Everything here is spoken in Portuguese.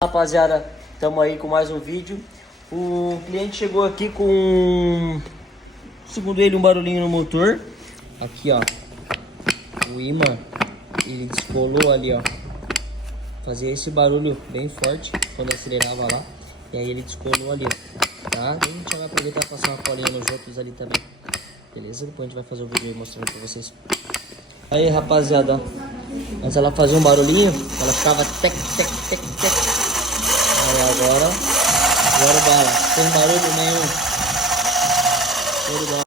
Rapaziada, estamos aí com mais um vídeo. O cliente chegou aqui com, segundo ele, um barulhinho no motor. Aqui, ó, o ímã, ele descolou ali, ó. Fazia esse barulho bem forte quando acelerava lá. E aí ele descolou ali, tá? A gente vai aproveitar e passar uma colinha nos outros ali também. Beleza? Depois a gente vai fazer o vídeo aí mostrando pra vocês. Aí, rapaziada, ó. Antes ela fazia um barulhinho, ela ficava tec, tec, tec, tec. Aí agora bala, sem barulho nenhum. Show de bola.